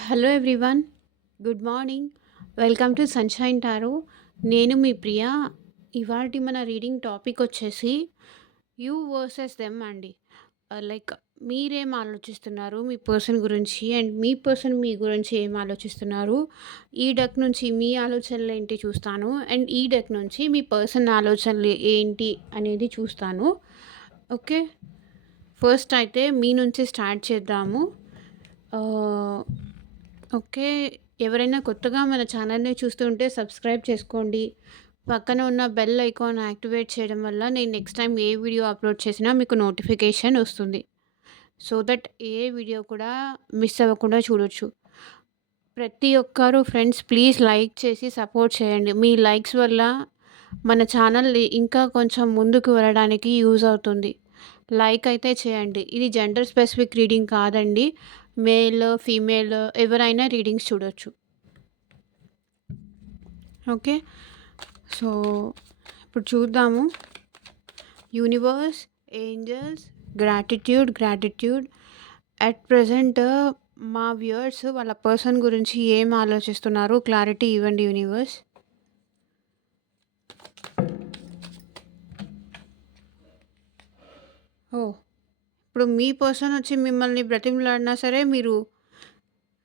Hello everyone. Good morning. Welcome to sunshine tarot. నేను మీ ప్రియ. ఇవాల్టి మన రీడింగ్ టాపిక్ వచ్చేసి యూ వర్సెస్ దెమ్ అండి. లైక్ మీరేం ఆలోచిస్తున్నారు మీ పర్సన్ గురించి అండ్ మీ పర్సన్ మీ గురించి ఏం ఆలోచిస్తున్నారు? ఈ డెక్ నుంచి మీ ఆలోచనలేంటి చూస్తాను. అండ్ ఈ డెక్ నుంచి మీ పర్సన్ ఆలోచనలు ఏంటి అనేది చూస్తాను. ఓకే. ఫస్ట్ అయితే మీ నుంచి స్టార్ట్ చేద్దాము. ఆహ్, ఓకే. ఎవరైనా కొత్తగా మన ఛానల్‌ని చూస్తుంటే సబ్స్క్రైబ్ చేసుకోండి. పక్కన ఉన్న బెల్ ఐకాన్ యాక్టివేట్ చేయడం వల్ల నేను నెక్స్ట్ టైమ్ ఏ వీడియో అప్లోడ్ చేసినా మీకు నోటిఫికేషన్ వస్తుంది. సో దట్ ఏ వీడియో కూడా మిస్ అవ్వకుండా చూడొచ్చు. ప్రతి ఒక్కరు ఫ్రెండ్స్ ప్లీజ్ లైక్ చేసి సపోర్ట్ చేయండి. మీ లైక్స్ వల్ల మన ఛానల్ ఇంకా కొంచెం ముందుకు వెళ్ళడానికి యూజ్ అవుతుంది. లైక్ అయితే చేయండి. ఇది జెండర్ స్పెసిఫిక్ రీడింగ్ కాదండి. మేల్, ఫీమేల్ ఎవరైనా రీడింగ్స్ చూడొచ్చు. ఓకే. సో ఇప్పుడు చూద్దాము. Universe, angels, gratitude at present మా వ్యూయర్స్ వాళ్ళ పర్సన్ గురించి ఏం ఆలోచిస్తున్నారు క్లారిటీ ఇవ్వండి యూనివర్స్. ఓహ్! ఇప్పుడు మీ పర్సన్ వచ్చి మిమ్మల్ని బ్రతిమలాడినా సరే మీరు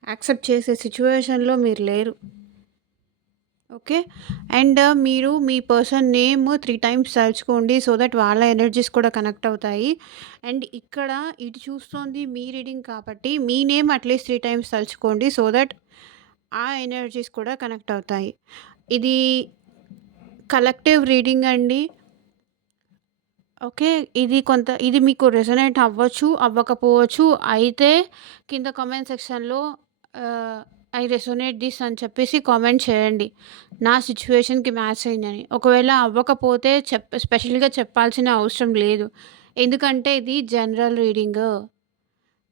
యాక్సెప్ట్ చేసే సిచ్యువేషన్‌లో మీరు లేరు. ఓకే. అండ్ మీరు మీ పర్సన్ నేమ్ 3 టైమ్స్ తలుచుకోండి. సో దట్ వాళ్ళ ఎనర్జీస్ కూడా కనెక్ట్ అవుతాయి. అండ్ ఇక్కడ ఇటు చూస్తోంది మీ రీడింగ్ కాబట్టి మీ నేమ్ అట్‌లీస్ట్ 3 టైమ్స్ తలుచుకోండి. సో దట్ ఆ ఎనర్జీస్ కూడా కనెక్ట్ అవుతాయి. ఇది కలెక్టివ్ రీడింగ్ అండి. ఓకే. ఇది మీకు రెసొనేట్ అవ్వచ్చు, అవ్వకపోవచ్చు. అయితే కింద కామెంట్ సెక్షన్‌లో ఐ రెసొనేట్ దిస్ అని చెప్పేసి కామెంట్ చేయండి. నా సిట్యుయేషన్‌కి మ్యాచ్ అయిందని. ఒకవేళ అవ్వకపోతే స్పెషల్‌గా చెప్పాల్సిన అవసరం లేదు. ఎందుకంటే ఇది జనరల్ రీడింగ్.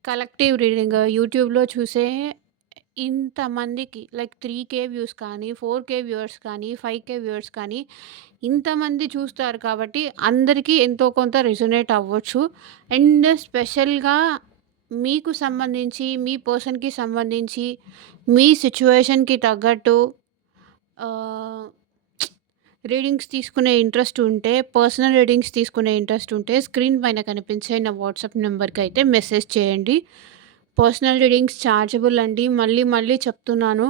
Collective reading. యూట్యూబ్‌లో చూసే ఇంతమందికి లైక్ 3,000 వ్యూస్ కానీ, 4,000 వ్యూవర్స్ కానీ, 5,000 వ్యూవర్స్ కానీ ఇంతమంది చూస్తారు కాబట్టి అందరికీ ఎంతో కొంత రెసొనేట్ అవ్వచ్చు. అండ్ స్పెషల్‌గా మీకు సంబంధించి, మీ పర్సన్‌కి సంబంధించి, మీ సిట్యుయేషన్‌కి తగ్గట్టు ఆహ్, రీడింగ్స్ తీసుకునే ఇంట్రెస్ట్ ఉంటే, పర్సనల్ రీడింగ్స్ తీసుకునే ఇంట్రెస్ట్ ఉంటే స్క్రీన్ పైన కనిపించే నా వాట్సాప్ నెంబర్‌కి అయితే మెసేజ్ చేయండి. పర్సనల్ రీడింగ్స్ చార్జబుల్ అండి. మళ్ళీ మళ్ళీ చెప్తున్నాను.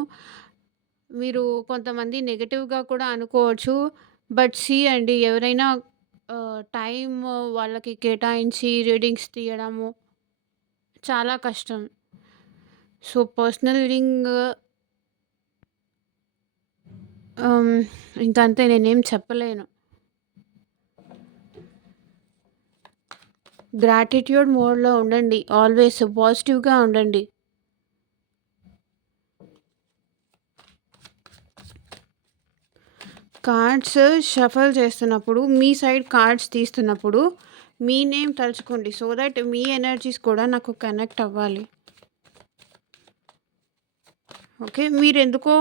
మీరు కొంతమంది నెగెటివ్‌గా కూడా అనుకోవచ్చు. బట్ సీ అండి ఎవరైనా టైమ్ వాళ్ళకి కేటాయించి రీడింగ్స్ తీయడము చాలా కష్టం. సో, పర్సనల్ రీడింగ్ ఆహ్, ఇంకంతే నేనేం చెప్పలేను. గ్రాటిట్యూడ్ మోడ్‌లో ఉండండి. ఆల్వేస్ పాజిటివ్‌గా ఉండండి. కార్డ్స్ షఫల్ చేస్తున్నప్పుడు, మీ సైడ్ కార్డ్స్ తీస్తున్నప్పుడు మీ నేమ్ తలుచుకోండి. సో దట్ మీ ఎనర్జీస్ కూడా నాకు కనెక్ట్ అవ్వాలి. ఓకే. మీరెందుకో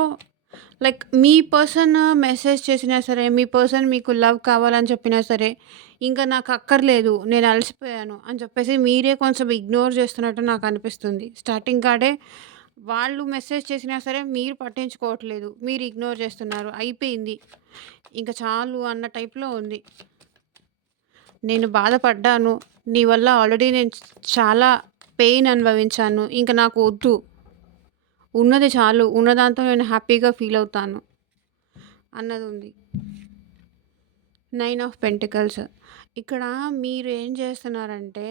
లైక్ మీ పర్సన్ మెసేజ్ చేసినా సరే, మీ పర్సన్ మీకు లవ్ కావాలని చెప్పినా సరే, ఇంకా నాకు అక్కర్లేదు, నేను అలసిపోయాను అని చెప్పేసి మీరే కొంచెం ఇగ్నోర్ చేస్తున్నట్టు నాకు అనిపిస్తుంది. స్టార్టింగ్ కార్డే వాళ్ళు మెసేజ్ చేసినా సరే మీరు పట్టించుకోవట్లేదు. మీరు ఇగ్నోర్ చేస్తున్నారు. అయిపోయింది. ఇంక చాలు అన్న టైప్‌లో ఉంది. నేను బాధపడ్డాను. నీ వల్ల ఆల్రెడీ నేను చాలా పెయిన్ అనుభవించాను. ఇంక నాకు వద్దు. ఉన్నది చాలు. ఉన్నదాంతో నేను హ్యాపీగా ఫీల్ అవుతాను అన్నదుంది. 9 ఆఫ్ పెంటికల్స్. ఇక్కడ మీరేం చేస్తున్నారంటే,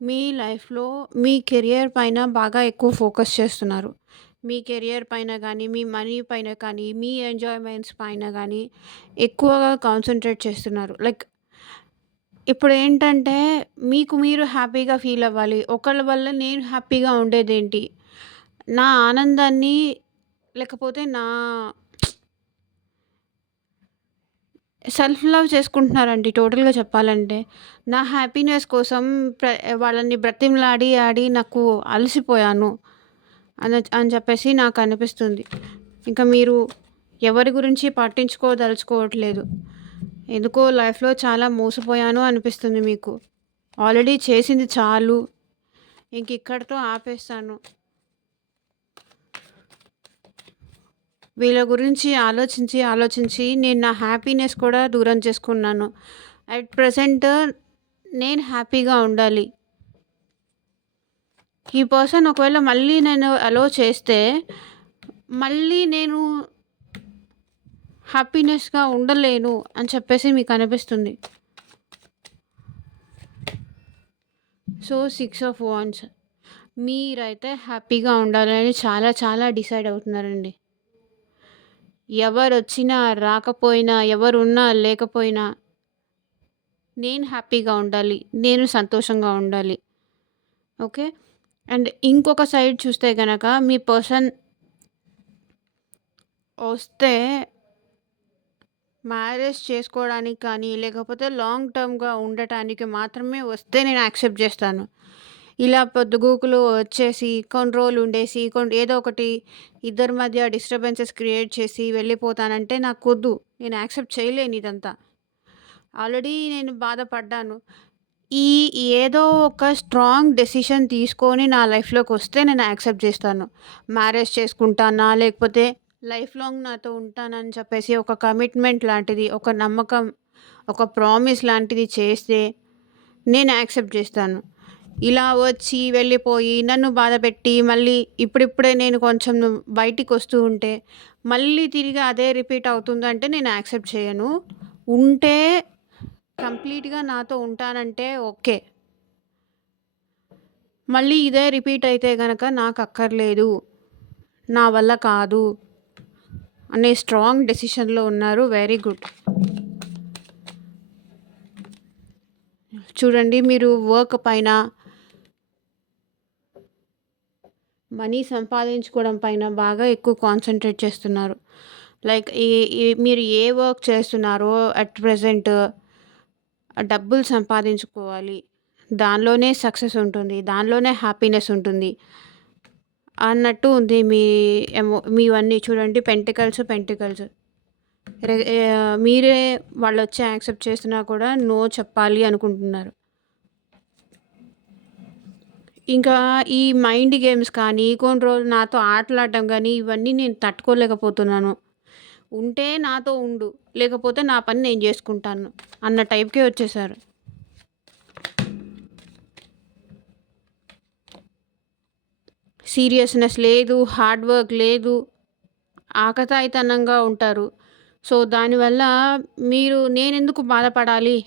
మీ లైఫ్‌లో మీ కెరియర్ పైన బాగా ఎక్కువ ఫోకస్ చేస్తున్నారు. మీ కెరియర్ పైన గానీ, మీ మనీ పైన కానీ, మీ ఎంజాయ్‌మెంట్స్ పైన గానీ ఎక్కువగా కాన్సంట్రేట్ చేస్తున్నారు. లైక్ ఇప్పుడేంటంటే మీకు మీరు హ్యాపీగా ఫీల్ అవ్వాలి. ఒకళ్ళ వల్ల నేను హ్యాపీగా ఉండేదేంటి? నా ఆనందాన్ని లేకపోతే నా సెల్ఫ్ లవ్ చేసుకుంటున్నారండి టోటల్‌గా చెప్పాలంటే. నా హ్యాపీనెస్ కోసం వాళ్ళని బ్రతిమలాడి ఆడి నాకు అలసిపోయాను అని చెప్పేసి నాకనిపిస్తుంది. ఇంక మీరు ఎవరి గురించి పట్టించుకోదలుచుకోవట్లేదు. ఎందుకో లైఫ్‌లో చాలా మోసపోయాను అనిపిస్తుంది మీకు. ఆల్రెడీ చేసింది చాలు. ఇంక ఇక్కడితో ఆపేస్తాను. వీళ్ళ గురించి ఆలోచించి, ఆలోచించి నేను నా హ్యాపీనెస్ కూడా దూరం చేసుకున్నాను. అట్ ప్రెజెంట్ నేను హ్యాపీగా ఉండాలి. ఈ పర్సన్ ఒకవేళ మళ్ళీ నేను అలో చేస్తే, మళ్ళీ నేను హ్యాపీనెస్‌గా ఉండలేను అని చెప్పేసి మీకనిపిస్తుంది. So, 6 of wands. మీరైతే హ్యాపీగా ఉండాలని చాలా చాలా డిసైడ్ అవుతున్నారండి. ఎవరొచ్చినా, రాకపోయినా, ఎవరున్నా, లేకపోయినా నేను హ్యాపీగా ఉండాలి. నేను సంతోషంగా ఉండాలి. ఓకే. అండ్ ఇంకొక సైడ్ చూస్తే గనక మీ పర్సన్ వస్తే మ్యారేజ్ చేసుకోవడానికి కానీ, లేకపోతే లాంగ్ టర్మ్‌గా ఉండటానికి మాత్రమే వస్తే నేను యాక్సెప్ట్ జేస్తాను. ఇలా పొద్దుగూకులు వచ్చేసి, కొన్ని రోజులు ఉండేసి, ఏదో ఒకటి ఇద్దరి మధ్య డిస్టర్బెన్సెస్ క్రియేట్ చేసి వెళ్ళిపోతానంటే నాకొద్దు. నేను యాక్సెప్ట్ చేయలేను ఇదంతా. ఆల్రెడీ నేను బాధపడ్డాను. ఈ ఏదో ఒక స్ట్రాంగ్ డెసిషన్ తీసుకొని నా లైఫ్‌లోకొస్తే నేను యాక్సెప్ట్ జేస్తాను. మ్యారేజ్ చేసుకుంటానా, లేకపోతే లైఫ్ లాంగ్ నాతో ఉంటానని చెప్పేసి ఒక కమిట్మెంట్ లాంటిది, ఒక నమ్మకం, ఒక ప్రామిస్ లాంటిది చేస్తే నేను యాక్సెప్ట్ జేస్తాను. ఇలా వచ్చి, వెళ్ళిపోయి, నన్ను బాధపెట్టి, మళ్ళీ ఇప్పుడిప్పుడే నేను కొంచెం బయటికొస్తూ ఉంటే, మళ్ళీ తిరిగి అదే రిపీట్ అవుతుందంటే నేను యాక్సెప్ట్ చేయను. ఉంటే కంప్లీట్‌గా నాతో ఉంటానంటే ఓకే. మళ్ళీ ఇదే రిపీట్ అయితే గనక నాకక్కర్లేదు. నా వల్ల కాదు అనే స్ట్రాంగ్ డెసిషన్‌లో ఉన్నారు. Very good. చూడండి, మీరు వర్క్ పైన, మనీ సంపాదించుకోవడం పైన బాగా ఎక్కువ కాన్సంట్రేట్ చేస్తున్నారు. లైక్ ఈ ఈ మీరు ఏ వర్క్ చేస్తున్నారో అట్ ప్రెజెంట్ డబ్బులు సంపాదించుకోవాలి. దానిలోనే సక్సెస్ ఉంటుంది. దానిలోనే హ్యాపీనెస్ ఉంటుంది అన్నట్టు ఉంది మీవన్నీ. చూడండి, పెంటికల్స్. మీరే వాళ్ళొచ్చి యాక్సెప్ట్ చేసినా కూడా నో చెప్పాలి అనుకుంటున్నారు. ఇంకా ఈ మైండ్ గేమ్స్ కానీ, కొన్ని రోజులు నాతో ఆటలాడడం గానీ, ఇవన్నీ నేను తట్టుకోలేకపోతున్నాను. ఉంటే నాతో ఉండు, లేకపోతే నా పని నేను జేసుకుంటాను అన్న టైప్‌కే వచ్చేసారు. సీరియస్‌నెస్ లేదు, హార్డ్ వర్క్ లేదు, ఆకతాయితనంగా ఉంటారు. సో, దానివల్ల మీరు నేనెందుకు బాధపడాలి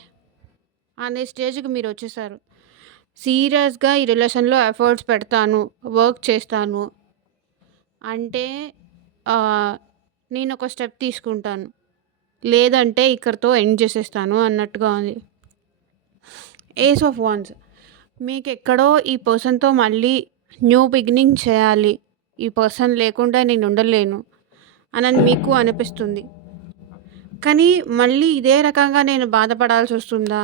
అనే స్టేజ్‌కి మీరొచ్చేసారు. సీరియస్‌గా ఈ రిలేషన్‌లో ఎఫర్ట్స్ పెడతాను, వర్క్ చేస్తాను అంటే నేనొక స్టెప్ తీసుకుంటాను. లేదంటే ఇక్కడితో ఎండ్ చేసేస్తాను అన్నట్టుగా ఉంది. Ace of wands. మీకెక్కడో ఈ పర్సన్‌తో మళ్ళీ న్యూ బిగినింగ్ చేయాలి. ఈ పర్సన్ లేకుండా నేను ఉండలేను అనని మీకు అనిపిస్తుంది. కానీ మళ్ళీ ఇదే రకంగా నేను బాధపడాల్సొస్తుందా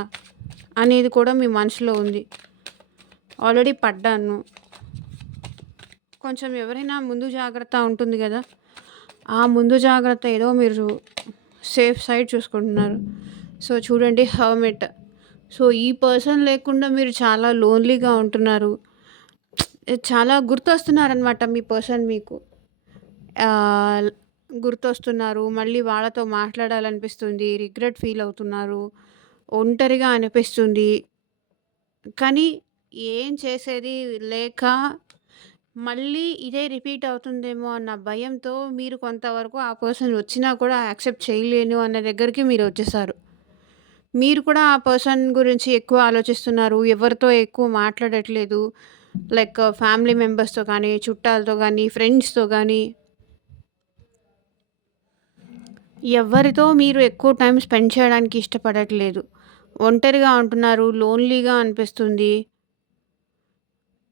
అనేది కూడా మీ మనసులో ఉంది. ఆల్రెడీ పడ్డాను. కొంచెం ఎవరైనా ముందు జాగ్రత్త ఉంటుంది గదా! ఆ ముందు జాగ్రత్త ఏదో మీరు సేఫ్ సైడ్ చూసుకుంటున్నారు. సో, చూడండి, హర్మిట్. సో, ఈ పర్సన్ లేకుండా మీరు చాలా లోన్‌లీగా ఉంటున్నారు. చాలా గుర్తొస్తున్నారనమాట మీ పర్సన్ మీకు. ఆహ్, గుర్తొస్తున్నారు. మళ్ళీ వాళ్ళతో మాట్లాడాలనిపిస్తుంది. రిగ్రెట్ ఫీల్ అవుతున్నారు. ఒంటరిగా అనిపిస్తుంది. కానీ ఏం చేసేది లేక మళ్ళీ ఇదే రిపీట్ అవుతుందేమో అన్న భయంతో మీరు కొంతవరకు ఆ పర్సన్ వచ్చినా కూడా యాక్సెప్ట్ చేయలేను అన్న దగ్గరికి మీరొచ్చేసారు. మీరు కూడా ఆ పర్సన్ గురించి ఎక్కువ ఆలోచిస్తున్నారు. ఎవరితో ఎక్కువ మాట్లాడట్లేదు. లైక్ ఫ్యామిలీ మెంబర్స్‌తో కానీ, చుట్టాలతో గానీ, ఫ్రెండ్స్‌తో గానీ, ఎవ్వరితో మీరు ఎక్కువ టైం స్పెండ్ చేయడానికి ఇష్టపడట్లేదు. ఒంటరిగా ఉంటున్నారు. లోన్‌లీగా అనిపిస్తుంది.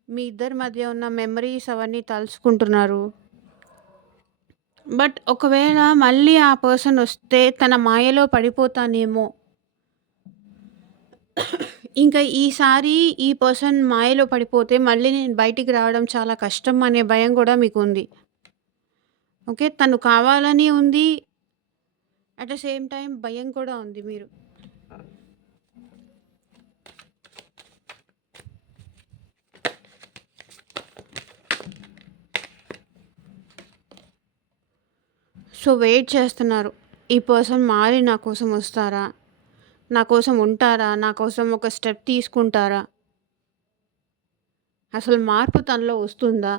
మీ ఇద్దరి మధ్య ఉన్న మెమరీస్ అవన్నీ తలుచుకుంటున్నారు. బట్ ఒకవేళ మళ్ళీ ఆ పర్సన్ వస్తే తన మాయలో పడిపోతానేమో. ఇంకా ఈసారి ఈ పర్సన్ మాయలో పడిపోతే మళ్ళీ నేను బయటికి రావడం చాలా కష్టం అనే భయం గూడా మీకుంది. ఓకే. తను కావాలని ఉంది. అట్ ద సేమ్ టైమ్ భయం కూడా ఉంది మీరు. సో, వెయిట్ చేస్తున్నారు. ఈ పర్సన్ మారి నా కోసం వస్తారా? నా కోసం ఉంటారా? నా కోసం ఒక స్టెప్ తీసుకుంటారా? అసలు మార్పు తనలో వస్తుందా?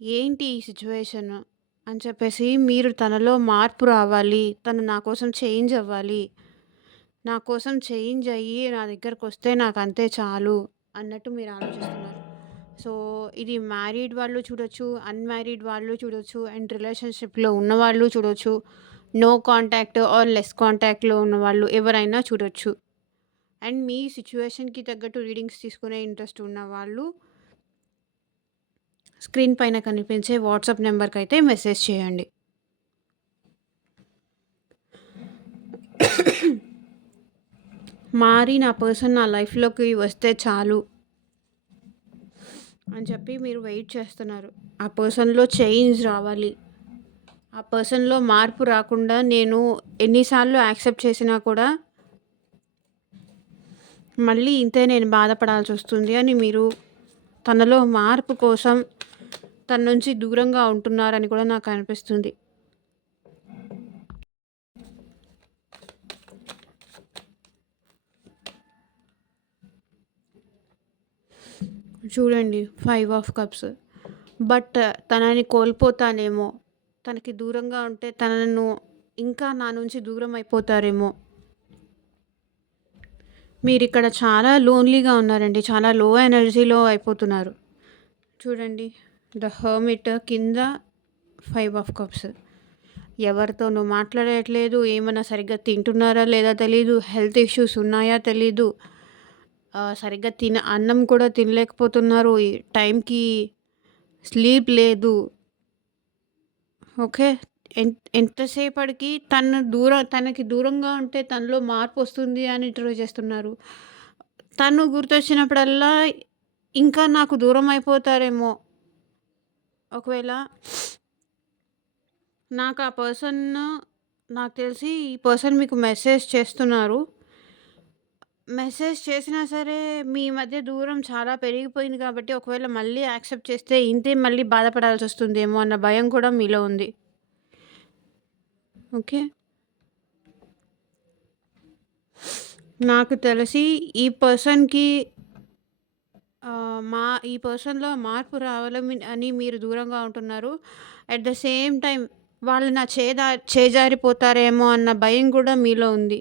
ఏంటి ఈ సిట్యుయేషను? అని చెప్పేసి మీరు తనలో మార్పు రావాలి. తను నా కోసం చేంజ్ అవ్వాలి. నా కోసం చేంజ్ అయ్యి నా దగ్గరకొస్తే నాకంతే చాలు అన్నట్టు మీరు ఆలోచిస్తున్నారు. సో, ఇది మ్యారీడ్ వాళ్ళు చూడొచ్చు, అన్‌మ్యారీడ్ వాళ్ళు చూడొచ్చు అండ్ రిలేషన్‌షిప్‌లో ఉన్నవాళ్ళు చూడొచ్చు. నో కాంటాక్ట్ ఆర్ లెస్ కాంటాక్ట్‌లో ఉన్నవాళ్ళు ఎవరైనా చూడొచ్చు. అండ్ మీ సిట్యుయేషన్‌కి తగ్గట్టు రీడింగ్స్ తీసుకునే ఇంట్రెస్ట్ ఉన్నవాళ్ళు స్క్రీన్ పైన కనిపించే వాట్సాప్ నంబర్‌కైతే మెసేజ్ చేయండి. మారి నా పర్సన్ నా లైఫ్‌లోకి వస్తే చాలు అని చెప్పి మీరు వెయిట్ చేస్తున్నారు. ఆ పర్సన్‌లో చేంజ్ రావాలి. ఆ పర్సన్‌లో మార్పు రాకుండా నేను ఎన్ని సార్లు యాక్సెప్ట్ చేసినా కూడా మళ్ళీ ఇంతే నేను బాధపడాల్సొస్తుంది అని మీరు తనలో మార్పు కోసం తన నుంచి దూరంగా ఉంటున్నారని కూడా నాకు అనిపిస్తుంది. చూడండి 5 ఆఫ్ కప్స్. బట్ తనని కోల్పోతానేమో, తనకి దూరంగా ఉంటే తనను ఇంకా నా నుంచి దూరం అయిపోతారేమో. మీరిక్కడ చాలా లోన్లీగా ఉన్నారండి. చాలా లో ఎనర్జీలో అయిపోతున్నారు. చూడండి ద హర్మిట్ కింద 5 ఆఫ్ కప్స్. ఎవరితోనూ మాట్లాడట్లేదు. ఏమన్నా సరిగ్గా తింటున్నారా లేదా తెలీదు. హెల్త్ ఇష్యూస్ ఉన్నాయా తెలీదు. సరిగ్గా అన్నం కూడా తినలేకపోతున్నారు. ఈ టైంకి స్లీప్ లేదు. ఓకే. ఎంతసేపటికి తనకి దూరంగా ఉంటే తనలో మార్పొస్తుంది అని ట్రై చేస్తున్నారు. తను గుర్తొచ్చినప్పుడల్లా ఇంకా నాకు దూరం అయిపోతారేమో. ఒకవేళ నాకు నాకు తెలిసి ఈ పర్సన్ మీకు మెసేజ్ చేస్తున్నారు. మెసేజ్ చేసినా సరే మీ మధ్య దూరం చాలా పెరిగిపోయింది కాబట్టి ఒకవేళ మళ్ళీ యాక్సెప్ట్ చేస్తే ఇంతే మళ్ళీ బాధపడాల్సొస్తుందేమో అన్న భయం కూడా మీలో ఉంది. ఓకే. నాకు తెలిసి ఈ పర్సన్‌కి ఈ పర్సన్‌లో మార్పు రావాలని అని మీరు దూరంగా ఉంటున్నారు. అట్ ద సేమ్ టైమ్ వాళ్ళు నా చేజారిపోతారేమో అన్న భయం కూడా మీలో ఉంది.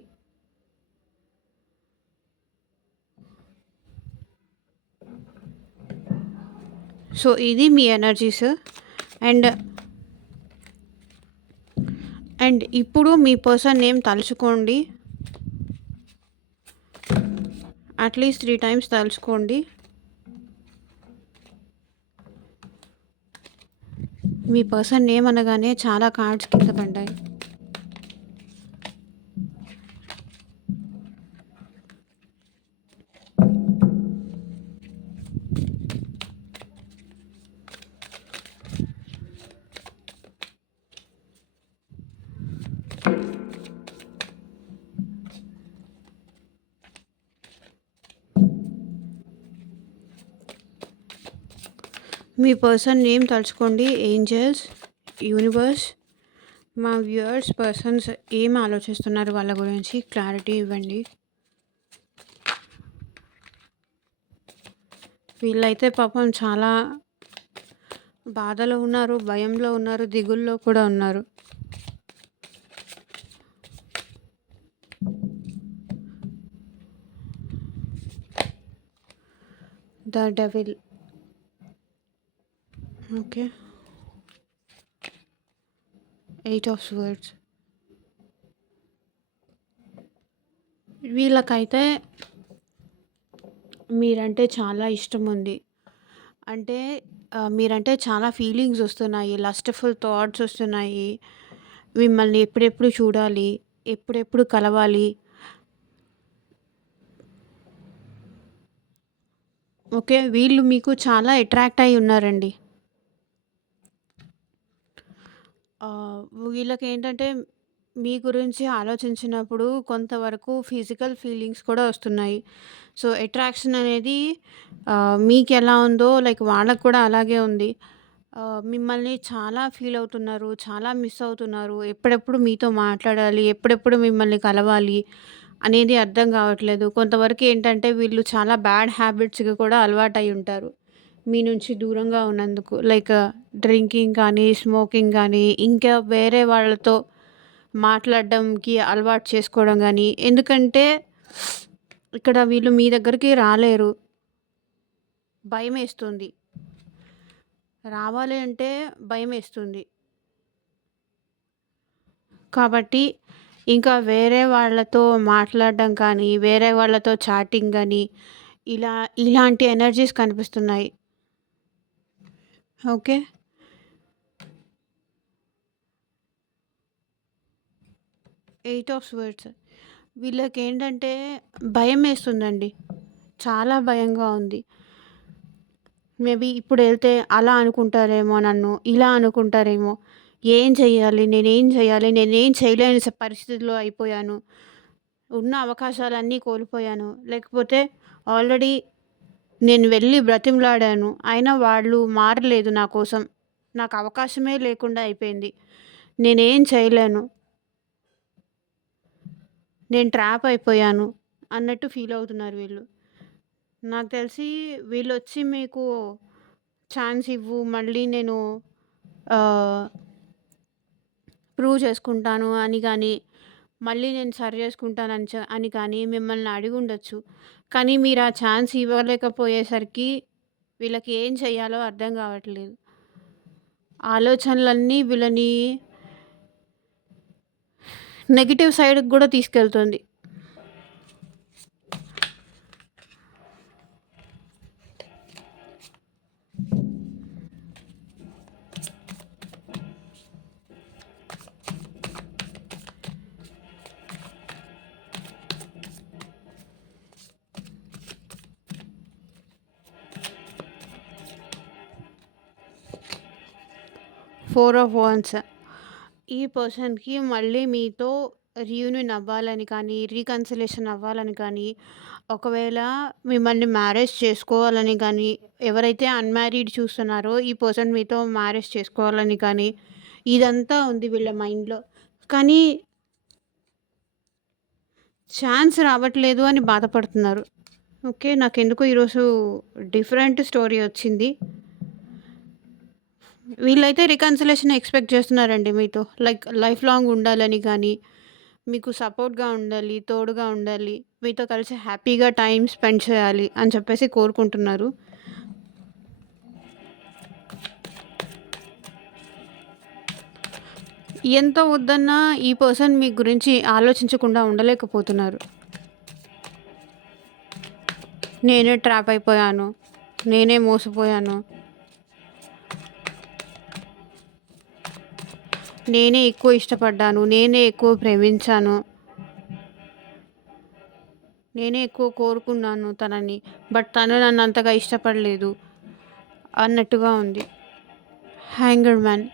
సో, ఇది మీ ఎనర్జీస్. అండ్ అండ్ ఇప్పుడు మీ పర్సన్ నేమ్ తలుచుకోండి. అట్‌లీస్ట్ 3 టైమ్స్ తలుచుకోండి. మీ పర్సన్ నేమ్ అనగానే చాలా కార్డ్స్ కింద పడ్డాయి. మీ పర్సన్ నేమ్ తలుచుకోండి. ఏంజెల్స్, యూనివర్స్, మా వ్యూయర్స్ పర్సన్స్ ఏం ఆలోచిస్తున్నారు వాళ్ళ గురించి క్లారిటీ ఇవ్వండి. వీళ్ళైతే పాపం చాలా బాధలో ఉన్నారు, భయంలో ఉన్నారు, దిగుల్లో కూడా ఉన్నారు. The devil. Okay. 8 of swords. వీళ్ళకైతే మీరంటే చాలా ఇష్టం ఉంది. అంటే మీరంటే చాలా ఫీలింగ్స్ వస్తున్నాయి. లస్ట్‌ఫుల్ థాట్స్ వస్తున్నాయి. మిమ్మల్ని ఎప్పుడెప్పుడు చూడాలి, ఎప్పుడెప్పుడు కలవాలి. ఓకే. వీళ్ళు మీకు చాలా అట్రాక్ట్ అయ్యి ఉన్నారండి. వీళ్ళకేంటంటే మీ గురించి ఆలోచించినప్పుడు కొంతవరకు ఫిజికల్ ఫీలింగ్స్ కూడా వస్తున్నాయి. సో, అట్రాక్షన్ అనేది మీకెలా ఉందో లైక్ వాళ్ళకి కూడా అలాగే ఉంది. మిమ్మల్ని చాలా ఫీల్ అవుతున్నారు. చాలా మిస్ అవుతున్నారు. ఎప్పుడెప్పుడు మీతో మాట్లాడాలి, ఎప్పుడెప్పుడు మిమ్మల్ని కలవాలి అనేది అర్థం కావట్లేదు. కొంతవరకు ఏంటంటే వీళ్ళు చాలా బ్యాడ్ హ్యాబిట్స్‌కి కూడా అలవాటై ఉంటారు. మీ నుంచి దూరంగా ఉన్నందుకు. లైక్ డ్రింకింగ్ కానీ, స్మోకింగ్ గానీ, ఇంకా వేరే వాళ్ళతో మాట్లాడడంకి అలవాటు చేసుకోవడం గానీ, ఎందుకంటే ఇక్కడ వీళ్ళు మీ దగ్గరికి రాలేరు. భయమేస్తుంది. రావాలి అంటే భయమేస్తుంది. కాబట్టి ఇంకా వేరే వాళ్ళతో మాట్లాడడం కానీ, వేరే వాళ్ళతో చాటింగ్ గానీ, ఇలా ఇలాంటి ఎనర్జీస్ కనిపిస్తున్నాయి. ఓకే. 8 of swords. వీళ్ళకేంటంటే భయమేస్తుందండి. చాలా భయంగా ఉంది. మేబీ ఇప్పుడెళ్తే అలా అనుకుంటారేమో నన్ను, ఇలా అనుకుంటారేమో, ఏం చెయ్యాలి? నేనేం చెయ్యాలి? నేనేం చేయలేని పరిస్థితిలో అయిపోయాను. ఉన్న అవకాశాలన్నీ కోల్పోయాను. లేకపోతే ఆల్రెడీ నేను వెళ్ళి బ్రతిమలాడాను. అయినా వాళ్ళు మారలేదు నా కోసం. నాకు అవకాశమే లేకుండా అయిపోయింది. నేనేం చేయలేను. నేను ట్రాప్ అయిపోయాను అన్నట్టు ఫీల్ అవుతున్నారు వీళ్ళు. నాకు తెలిసి వీళ్ళొచ్చి మీకు ఛాన్స్ ఇవ్వు, మళ్ళీ నేను ఆహ్, ప్రూవ్ చేసుకుంటాను అని గాని, మళ్ళీ నేను సరి చేసుకుంటానని అని కానీ మిమ్మల్ని అడిగుండొచ్చు. కానీ మీరు ఆ ఛాన్స్ ఇవ్వలేకపోయేసరికి వీళ్ళకి ఏం చేయాలో అర్థం కావట్లేదు. ఆలోచనలన్నీ వీళ్ళని నెగెటివ్ సైడ్‌కి గూడా తీసుకెళ్తుంది. Four of wands. ఈ పర్సన్‌కి మళ్ళీ మీతో రీయూనియన్ అవ్వాలని కానీ, రీకన్సిలేషన్ అవ్వాలని కానీ, ఒకవేళ మిమ్మల్ని మ్యారేజ్ చేసుకోవాలని కానీ, ఎవరైతే అన్‌మ్యారీడ్ చూస్తున్నారో ఈ పర్సన్ మీతో మ్యారేజ్ చేసుకోవాలని కానీ, ఇదంతా ఉంది వీళ్ళ మైండ్‌లో. కానీ ఛాన్స్ రావట్లేదు అని బాధపడుతున్నారు. ఓకే. నాకెందుకో ఈరోజు డిఫరెంట్ స్టోరీ వచ్చింది. వీళ్ళైతే రికన్సిలేషన్ ఎక్స్‌పెక్ట్ చేస్తున్నారండి మీతో. లైక్ లైఫ్ లాంగ్ ఉండాలని గానీ, మీకు సపోర్ట్‌గా ఉండాలి, తోడుగా ఉండాలి, మీతో కలిసి హ్యాపీగా టైమ్ స్పెండ్ చేయాలి అని చెప్పేసి కోరుకుంటున్నారు. ఎంత వద్దన్నా ఈ పర్సన్ మీ గురించి ఆలోచించకుండా ఉండలేకపోతున్నారు. నేనే ట్రాప్ అయిపోయాను. నేనే మోసపోయాను. నేనే ఎక్కువ ఇష్టపడ్డాను. నేనే ఎక్కువ ప్రేమించాను. నేనే ఎక్కువ కోరుకున్నాను తనని. బట్ తను నన్ను అంతగా ఇష్టపడలేదు అన్నట్టుగా ఉంది. హ్యాంగర్డ్ మ్యాన్.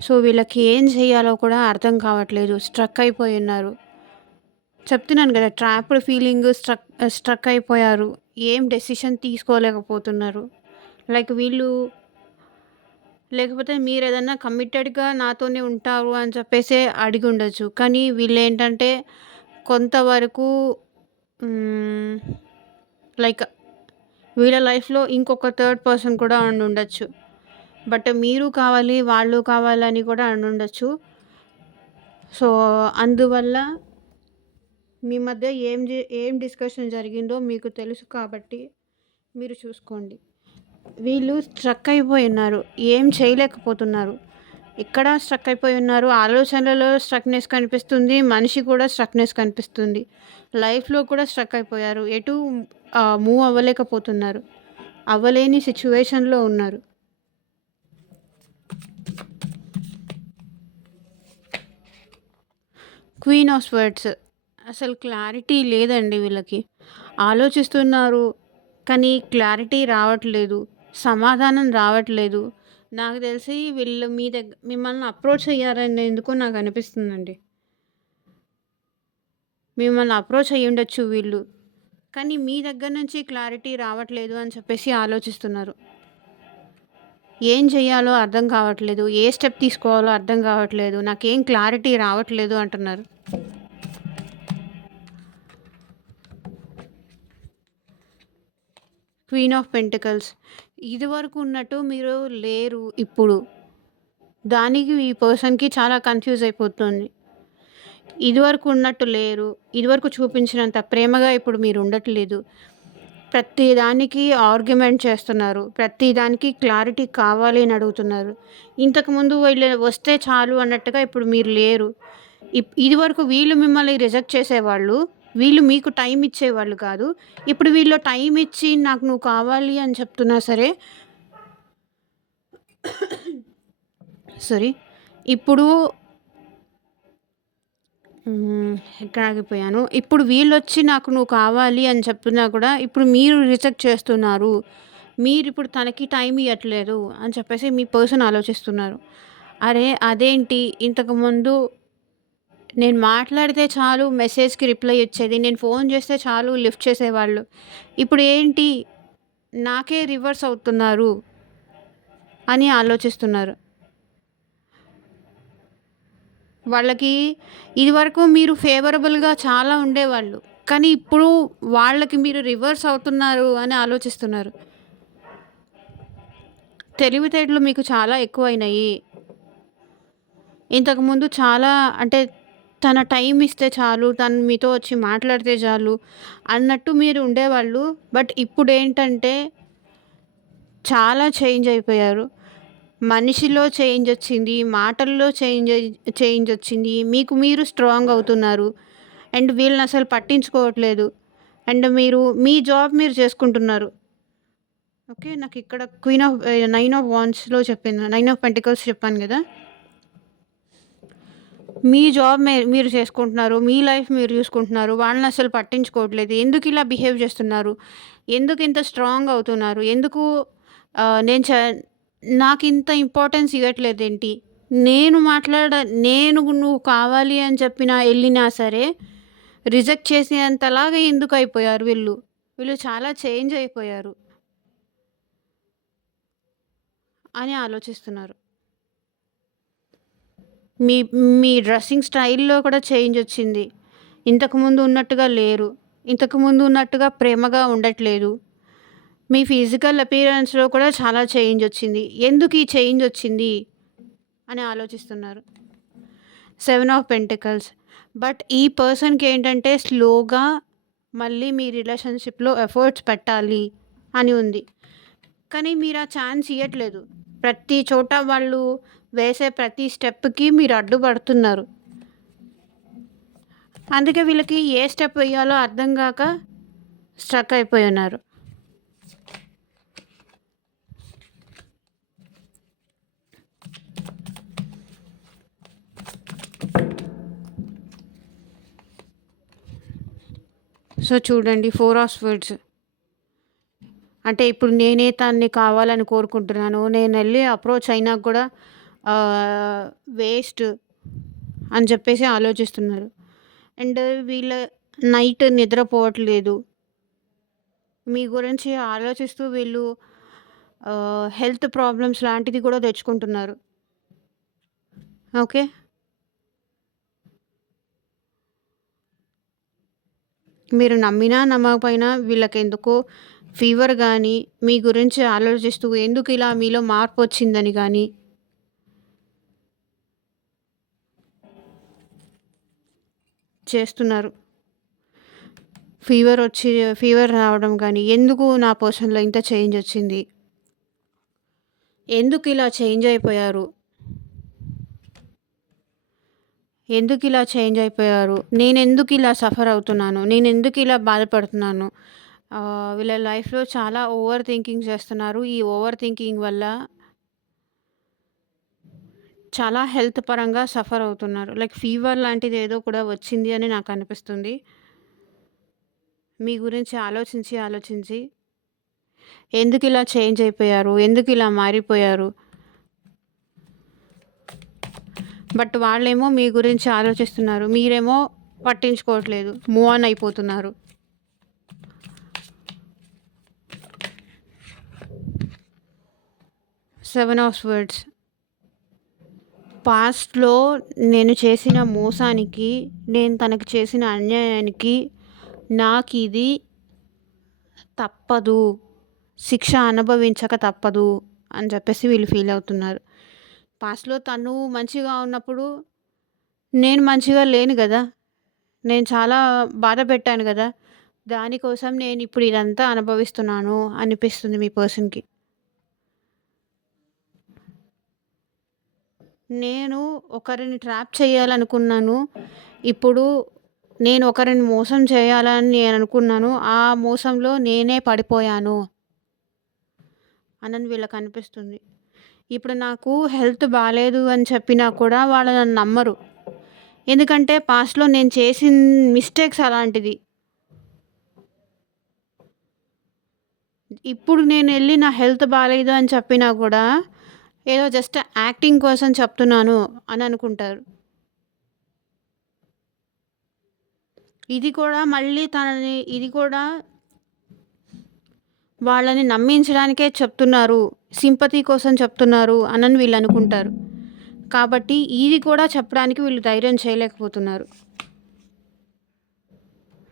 సో, వీళ్ళకి ఏం చేయాలో కూడా అర్థం కావట్లేదు. స్ట్రక్ అయిపోయి ఉన్నారు. చెప్తున్నాను గదా! ట్రాప్డ్ ఫీలింగ్ స్ట్రక్ అయిపోయారు. ఏం డెసిషన్ తీసుకోలేకపోతున్నారు. లైక్ వీళ్ళు లేకపోతే మీరేదన్నా కమిటెడ్‌గా నాతోనే ఉంటారు అని చెప్పేసే అడిగుండొచ్చు. కానీ వీళ్ళేంటంటే కొంతవరకు హ్మ్. లైక్ వీళ్ళ లైఫ్‌లో ఇంకొక థర్డ్ పర్సన్ కూడా ఉండుండొచ్చు. బట్ మీరు కావాలి, వాళ్ళు కావాలని కూడా అనుండొచ్చు. సో, అందువల్ల మీ మధ్య ఏం డిస్కషన్ జరిగిందో మీకు తెలుసు కాబట్టి మీరు చూసుకోండి. వీళ్ళు స్ట్రక్ అయిపోయి ఉన్నారు. ఏం చేయలేకపోతున్నారు. ఎక్కడ స్ట్రక్ అయిపోయి ఉన్నారు. ఆలోచనలలో స్ట్రక్‌నెస్ కనిపిస్తుంది. మనిషి కూడా స్ట్రక్‌నెస్ కనిపిస్తుంది. లైఫ్‌లో కూడా స్ట్రక్ అయిపోయారు. ఎటు మూవ్ అవ్వలేకపోతున్నారు. అవ్వలేని సిట్యుయేషన్‌లో ఉన్నారు. Queen of swords. అసలు క్లారిటీ లేదండి వీళ్ళకి. ఆలోచిస్తున్నారు. కానీ క్లారిటీ రావట్లేదు. సమాధానం రావట్లేదు. నాకు తెలిసి వీళ్ళు మిమ్మల్ని అప్రోచ్ అయ్యారనేందుకు నాకు అనిపిస్తుందండి. మిమ్మల్ని అప్రోచ్ అయ్యుండొచ్చు వీళ్ళు. కానీ మీ దగ్గర నుంచి క్లారిటీ రావట్లేదు అని చెప్పేసి ఆలోచిస్తున్నారు. ఏం చెయ్యాలో అర్థం కావట్లేదు. ఏ స్టెప్ తీసుకోవాలో అర్థం కావట్లేదు. నాకేం క్లారిటీ రావట్లేదు అంటున్నారు. Queen of pentacles. ఇదివరకు ఉన్నట్టు మీరు లేరు ఇప్పుడు. దానికి ఈ పర్సన్‌కి చాలా కన్‌ఫ్యూజ్ అయిపోతుంది. ఇదివరకు ఉన్నట్టు లేరు. ఇదివరకు చూపించినంత ప్రేమగా ఇప్పుడు మీరు ఉండట్లేదు. ప్రతి దానికి ఆర్గ్యుమెంట్ చేస్తున్నారు. ప్రతి దానికి క్లారిటీ కావాలి అని అడుగుతున్నారు. ఇంతకుముందు వీళ్ళు వస్తే చాలు అన్నట్టుగా ఇప్పుడు మీరు లేరు. ఇదివరకు వీళ్ళు మిమ్మల్ని రిజెక్ట్ చేసేవాళ్ళు. వీళ్ళు మీకు టైం ఇచ్చేవాళ్ళు కాదు. ఇప్పుడు వీళ్ళు టైం ఇచ్చి నాకు నువ్వు కావాలి అని చెప్తున్నా సరే సారీ. ఇప్పుడు ఎక్కడ ఆగిపోయాను. ఇప్పుడు వీళ్ళొచ్చి నాకు నువ్వు కావాలి అని చెప్తున్నా కూడా ఇప్పుడు మీరు రిజెక్ట్ చేస్తున్నారు. మీరిప్పుడు తనకి టైం ఇయ్యట్లేదు అని చెప్పేసి మీ పర్సన్ ఆలోచిస్తున్నారు. అరే! అదేంటి ఇంతకుముందు నేను మాట్లాడితే చాలు మెసేజ్‌కి రిప్లై ఇచ్చేది. నేను ఫోన్ చేస్తే చాలు లిఫ్ట్ చేసేవాళ్ళు. ఇప్పుడు ఏంటి నాకే రివర్స్ అవుతున్నారు అని ఆలోచిస్తున్నారు. వాళ్ళకి ఇదివరకు మీరు ఫేవరబుల్‌గా చాలా ఉండేవాళ్ళు. కానీ ఇప్పుడు వాళ్ళకి మీరు రివర్స్ అవుతున్నారు అని ఆలోచిస్తున్నారు. తెలివితేటలు మీకు చాలా ఎక్కువైనాయి. ఇంతకుముందు చాలా అంటే తన టైం ఇస్తే చాలు, తను మీతో వచ్చి మాట్లాడితే చాలు అన్నట్టు మీరు ఉండేవాళ్ళు. బట్ ఇప్పుడేంటంటే చాలా చేంజ్ అయిపోయారు. మనిషిలో చేంజ్ వచ్చింది. మాటల్లో చేంజ్ వచ్చింది. మీకు మీరు స్ట్రాంగ్ అవుతున్నారు. అండ్ వీళ్ళని అసలు పట్టించుకోవట్లేదు. అండ్ మీరు మీ జాబ్ మీరు చేసుకుంటున్నారు. ఓకే. నాకు ఇక్కడ నైన్ ఆఫ్ వాండ్స్‌లో చెప్పాను. నైన్ ఆఫ్ పెంటికల్స్ చెప్పాను కదా! మీ జాబ్ మీరు చేసుకుంటున్నారు. మీ లైఫ్ మీరు చూసుకుంటున్నారు. వాళ్ళని అసలు పట్టించుకోవట్లేదు. ఎందుకు ఇలా బిహేవ్ చేస్తున్నారు? ఎందుకు ఇంత స్ట్రాంగ్ అవుతున్నారు? ఎందుకు నేను నాకింత ఇంపార్టెన్స్ ఇవ్వట్లేదేంటి? నేను నువ్వు కావాలి అని చెప్పినా ఎళ్ళినా సరే రిజెక్ట్ చేసేంతలాగా ఎందుకు అయిపోయారు వీళ్ళు? వీళ్ళు చాలా చేంజ్ అయిపోయారు అని ఆలోచిస్తున్నారు. మీ మీ డ్రెస్సింగ్ స్టైల్‌లో కూడా చేంజ్ వచ్చింది. ఇంతకుముందు ఉన్నట్టుగా లేరు. ఇంతకుముందు ఉన్నట్టుగా ప్రేమగా ఉండట్లేదు. మీ ఫిజికల్ అపియరెన్స్‌లో కూడా చాలా చేంజ్ వచ్చింది. ఎందుకు ఈ చేంజ్ వచ్చింది అని ఆలోచిస్తున్నారు. 7 ఆఫ్ పెంటికల్స్. బట్ ఈ పర్సన్‌కి ఏంటంటే స్లోగా మళ్ళీ మీ రిలేషన్‌షిప్‌లో ఎఫర్ట్స్ పెట్టాలి అని ఉంది. కానీ మీరు ఆ ఛాన్స్ ఇయ్యట్లేదు. ప్రతి చోట వాళ్ళు వేసే ప్రతి స్టెప్‌కి మీరు అడ్డుపడుతున్నారు. అందుకే వీళ్ళకి ఏ స్టెప్ వేయాలో అర్థం గాక స్ట్రక్ అయిపోయి ఉన్నారు. సో చూడండి 4 ఆఫ్ స్వర్డ్స్. అంటే ఇప్పుడు నేనే తనని కావాలని కోరుకుంటున్నాను. నేనెళ్ళి అప్రోచ్ అయినా కూడా వేస్ట్ అని చెప్పేసి ఆలోచిస్తున్నారు. అండ్ వీళ్ళ నైట్ నిద్రపోవట్లేదు. మీ గురించి ఆలోచిస్తూ వీళ్ళు హెల్త్ ప్రాబ్లమ్స్ లాంటిది కూడా తెచ్చుకుంటున్నారు. ఓకే. మీరు నమ్మినా నమ్మకపోయినా వీళ్ళకెందుకో ఫీవర్ గానీ, మీ గురించి ఆలోచిస్తూ ఎందుకిలా మీలో మార్పొచ్చిందని గానీ చేస్తున్నారు. ఫీవర్ రావడం గానీ, ఎందుకు నా పర్సన్‌లో ఇంత చేంజ్ వచ్చింది? ఎందుకిలా చేంజ్ అయిపోయారు? ఎందుకిలా చేంజ్ అయిపోయారు? నేనెందుకిలా సఫర్ అవుతున్నాను? నేనెందుకిలా బాధపడుతున్నాను? వీళ్ళ లైఫ్‌లో చాలా ఓవర్ థింకింగ్ చేస్తున్నారు. ఈ ఓవర్ థింకింగ్ వల్ల చాలా హెల్త్ పరంగా సఫర్ అవుతున్నారు. లైక్ ఫీవర్ లాంటిదేదో కూడా వచ్చింది అని నాకనిపిస్తుంది. మీ గురించి ఆలోచించి ఎందుకిలా చేంజ్ అయిపోయారు? ఎందుకిలా మారిపోయారు? బట్ వాళ్ళేమో మీ గురించి ఆలోచిస్తున్నారు. మీరేమో పట్టించుకోవట్లేదు. మూవ్ ఆన్ అయిపోతున్నారు. 7 ఆఫ్ స్వర్డ్స్. పాస్ట్‌లో నేను చేసిన మోసానికి, నేను తనకి చేసిన అన్యాయానికి నాకిది తప్పదు. శిక్ష అనుభవించక తప్పదు అని చెప్పేసి వీళ్ళు ఫీల్ అవుతున్నారు. పాస్ట్‌లో తను మంచిగా ఉన్నప్పుడు నేను మంచిగా లేను గదా! నేను చాలా బాధ పెట్టాను గదా! దానికోసం నేనిప్పుడు ఇదంతా అనుభవిస్తున్నాను అనిపిస్తుంది మీ పర్సన్‌కి. నేను ఒకరిని ట్రాప్ చేయాలనుకున్నాను. ఇప్పుడు నేను ఒకరిని మోసం చేయాలని నేననుకున్నాను. ఆ మోసంలో నేనే పడిపోయాను అనని వీళ్ళకనిపిస్తుంది. ఇప్పుడు నాకు హెల్త్ బాలేదు అని చెప్పినా కూడా వాళ్ళు నన్ను నమ్మరు. ఎందుకంటే పాస్ట్‌లో నేను చేసిన మిస్టేక్స్ అలాంటిది. ఇప్పుడు నేనెళ్ళి నా హెల్త్ బాలేదు అని చెప్పినా కూడా ఏదో జస్ట్ యాక్టింగ్ కోసం చెప్తున్నాను అని అనుకుంటారు. ఇది కూడా వాళ్ళని నమ్మించడానికే చెప్తున్నారు. సింపతి కోసం చెప్తున్నారు అనని వీళ్ళనుకుంటారు. కాబట్టి ఇది కూడా చెప్పడానికి వీళ్ళు ధైర్యం చేయలేకపోతున్నారు.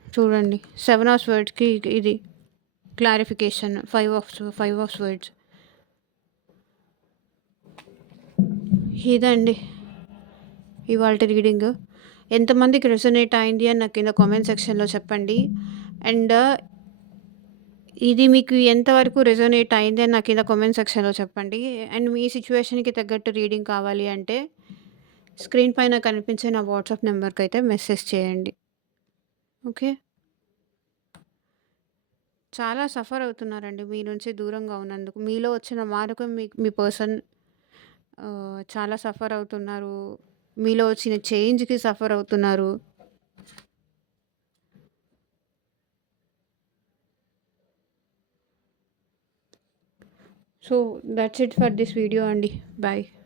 చూడండి 7 ఆఫ్ స్వర్డ్స్‌కి ఇది క్లారిఫికేషన్. 5 of swords. ఇదండి ఇవాల్టి రీడింగ్. ఎంతమందికి రెసొనేట్ అయింది అని నాకు కింద కామెంట్ సెక్షన్‌లో చెప్పండి. అండ్ ఇది మీకు ఎంతవరకు రెసొనేట్ అయింది అని నాకు కింద కామెంట్ సెక్షన్‌లో చెప్పండి. అండ్ మీ సిట్యుయేషన్‌కి తగ్గట్టు రీడింగ్ కావాలి అంటే స్క్రీన్ పైన కనిపించే నా వాట్సాప్ నెంబర్‌కైతే మెసేజ్ చేయండి. ఓకే. చాలా సఫర్ అవుతున్నారండి మీ నుంచి దూరంగా ఉన్నందుకు. మీలో వచ్చిన మార్పు మీ పర్సన్ చాలా సఫర్ అవుతున్నారు. మీలో వచ్చిన చేంజ్‌కి సఫర్ అవుతున్నారు. So, that's it for this video అండి. బాయ్.